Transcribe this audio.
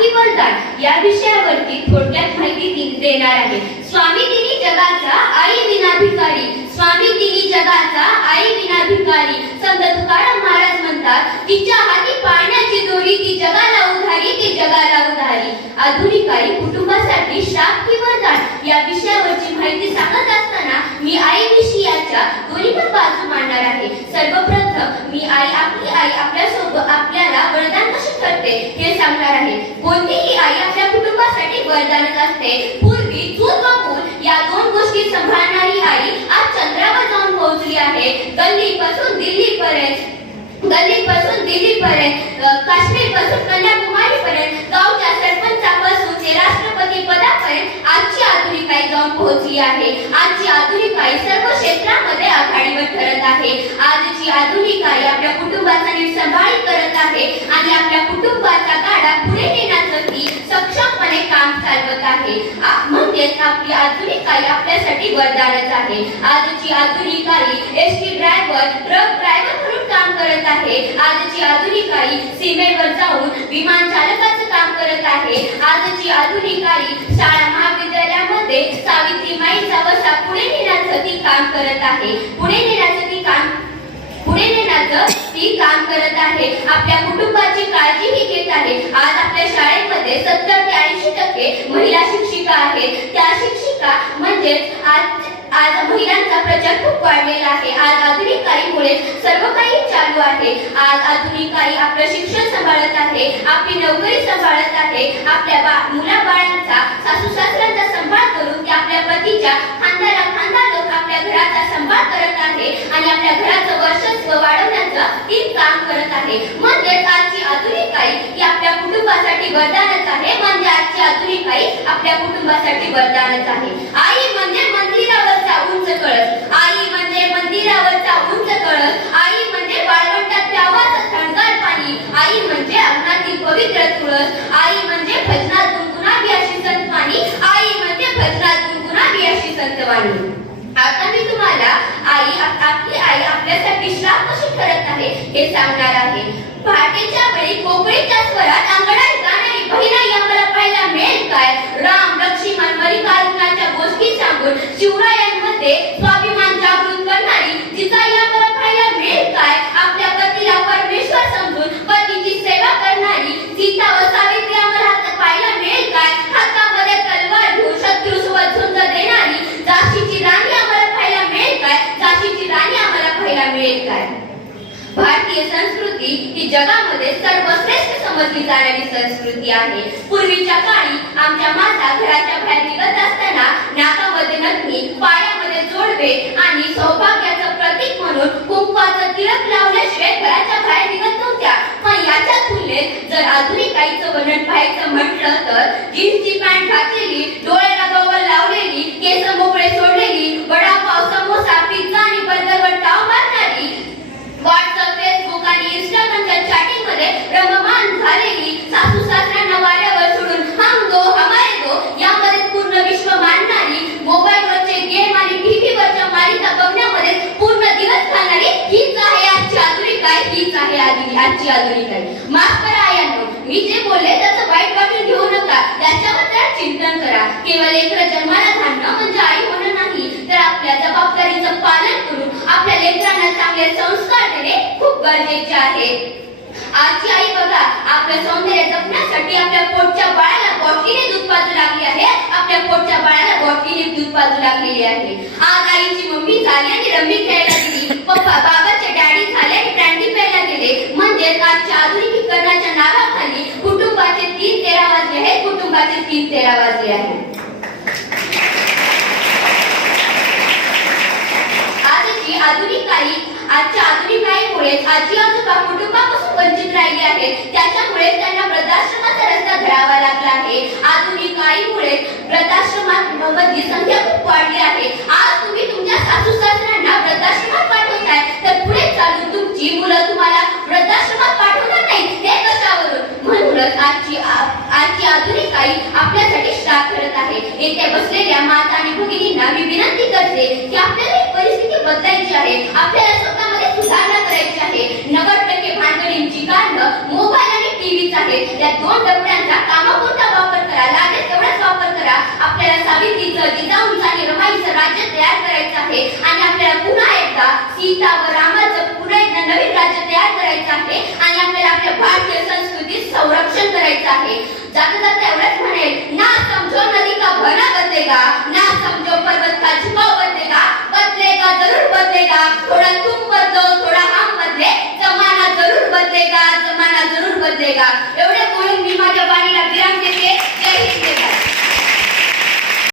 की वरदान या विषयावरती थोडक्यात माहिती देणार आहे. स्वामी तिनी जगाचा आई विनाभिकारी स्वामी तिनी जगाचा आई विनाभिकारी संत तुकाराम महाराज म्हणतात तिच्या हाती पाळण्याची दोरी ती जगाला उधारी ती जगाला उधारी. आधुनिक आई कुटुंबासाठी शाप की वरदान या विषयावरची माहिती सांगा असताना मी आई विषयाच्या दोन्ही पण बाजू मांडणार आहे सर्वप्रथम मी आई आपली आई आपल्यासोबत आपल्याला वरदान कशी ठरते हे सांगणार आहे कोणतीही आई आपल्या कुटुंबासाठी वरदानच असते. पूर्वी चूल व मूल या दोन गोष्टी सांभाळणारी आई आज चंद्रावर जाऊन पोहोचली आहे. गल्ली पासून दिल्ली पर्यंत गल्ली पासून दिल्ली पर्यंत काश्मीरपासून कन्याकुमारी पर्यंत गावच्या सरपंचापासून ते राष्ट्रपती पदापर्यंत आजची आधुनिक आई जाऊन पोहोचली आहे. आजची आधुनिक आई सर्व क्षेत्रामध्ये आघाडीवर ठरत आहे. आजची आधुनिक आई आपल्या कुटुंबाचा नीट सांभाळी करत आहे आणि आपल्या कुटुंबाचा काम आहे. म्हणजेच आपली आधुनिक आई आपल्यासाठी वरदानच आहे. आजची आधुनिक आई S T driver truck driver म्हणून काम करत आहे. आजची आधुनिक आई सीमेवर जाऊन विमान चालकाचं काम करत आहे. आजची आधुनिक आई शाळा महाविद्यालयामध्ये सावित्री व पुणे पुढे काम करत आहे. पुणे नेण्याचं ती काम करत आहे. आपल्या कुटुंबाची काळजीही घेत आहे. आज आपल्या शाळेमध्ये सत्तर ते ऐंशी टक्के महिला शिक्षिका आहेत. त्या शिक्षिका म्हणजे आज आज महिलांचा प्रचार खूप वाढलेला आहे. आज आधुनिक काळीमुळे सर्व काही चालू आहे. आज आधुनिक काळी आपलं शिक्षण सांभाळत आहे. आपली नोकरी सांभाळत आहे. आपल्या बा मुला बाळांचा सासू सासऱ्यांचा सांभाळ करून ते आपल्या पतीच्या खांद्याला खांदा लोक आपल्या घराचा सांभाळ करत आहे. आणि आपल्या घराचं वर्ष वाढवण्याचं ती काम करत आहे. म्हणजेच आजची आधुनिक आई ही आपल्या कुटुंबासाठी वरदानच आहे. म्हणजे आजची आधुनिक आई आपल्या कुटुंबासाठी वरदानच आहे. आई म्हणजे मंदिरावरचा उंच कळस. आई म्हणजे मंदिरावरचा उंच कळस. आई म्हणजे वाळवंटात प्यावाचं थंडगार पाणी. आई म्हणजे अंगणातील पवित्र तुळस. आई म्हणजे भजनात गुणगुणावी अशी संतवाणी. आई म्हणजे भजनात गुणगुणावी अशी संतवाणी. आता मी तुम्हाला आई आपली आई आपल्यासाठी श्राप कशी करत आहे हे सांगणार आहे. पहाटेच्या वेळी कोकळीच्या स्वरात अंगणात गाणारी बहिणाई आम्हाला पाहायला मिळेल काय? राम लक्ष्मण मल्लिकार्जुनाच्या गोष्टी सांगून शिवरायांमध्ये स्वामी संस्कृती ही जगामध्ये सर्वश्रेष्ठ समजली जाणारी संस्कृती आहे. पूर्वीच्या काळी आमच्या माता घराच्या बाहेर निघत असताना नाकामध्ये नथनी पायामध्ये जोडवे आणि सौभाग्याचं प्रतीक म्हणून कुंकवाचं तिळक लावल्याशिवाय घराच्या बाहेर निघत नव्हत्या. पण याच्या तुलनेत जर आधुनिक आईचं वर्णन पाहायचं म्हटलं तर जीन्सची पॅन्ट घातलेली गरजेचे आहे. आजची आई बघा आपल्या सौंदर्य जपण्यासाठी आपल्या पोटच्या बाळाला बॉटलीने दूध पाजू लागली आहे. आपल्या पोटच्या बाळाला बॉटलीने दूध पाजू लागलेली आहे. आज आईची मम्मी झाली आणि रम्मी खेळायला गेली. पप्पा बाबाचे डॅडी झाले आणि ब्रँडी प्यायला गेले. म्हणजेच आजच्या आधुनिकीकरणाच्या नावाखाली कुटुंबाचे तीन तेरा वाजले आहेत. कुटुंबाचे तीन तेरा वाजले आहेत. आजची आधुनिक आई आजच्या आधुनिक आईमुळे आजी आजोबा कुटुंबापासून वंचित राहिले आहेत त्याच्यामुळे त्यांना वृद्धाश्रमाचा रस्ता धरावा लागला आहे. आधुनिक आईमुळे वृद्धाश्रमात मधली संख्या खूप वाढली आहे. आज तुम्ही तुमच्या सासू सासऱ्यांना वृद्धाश्रमात पाठवताय तर पुढे चालून तुमची मुलं तुम्हाला वृद्धाश्रमात पाठवणार नाही हे कशावरून? म्हणूनच आजची आजची आधुनिक आई आपल्यासाठी श्राप करत आहे. येथे बसलेल्या माता आणि भगिनींना मी विनंती करते की आपल्याला परिस्थिती बदलायची आहे. आपल्याला या दोन टप्प्यांचा कामापुरता वापर करायला लागेल तेवढाच वापर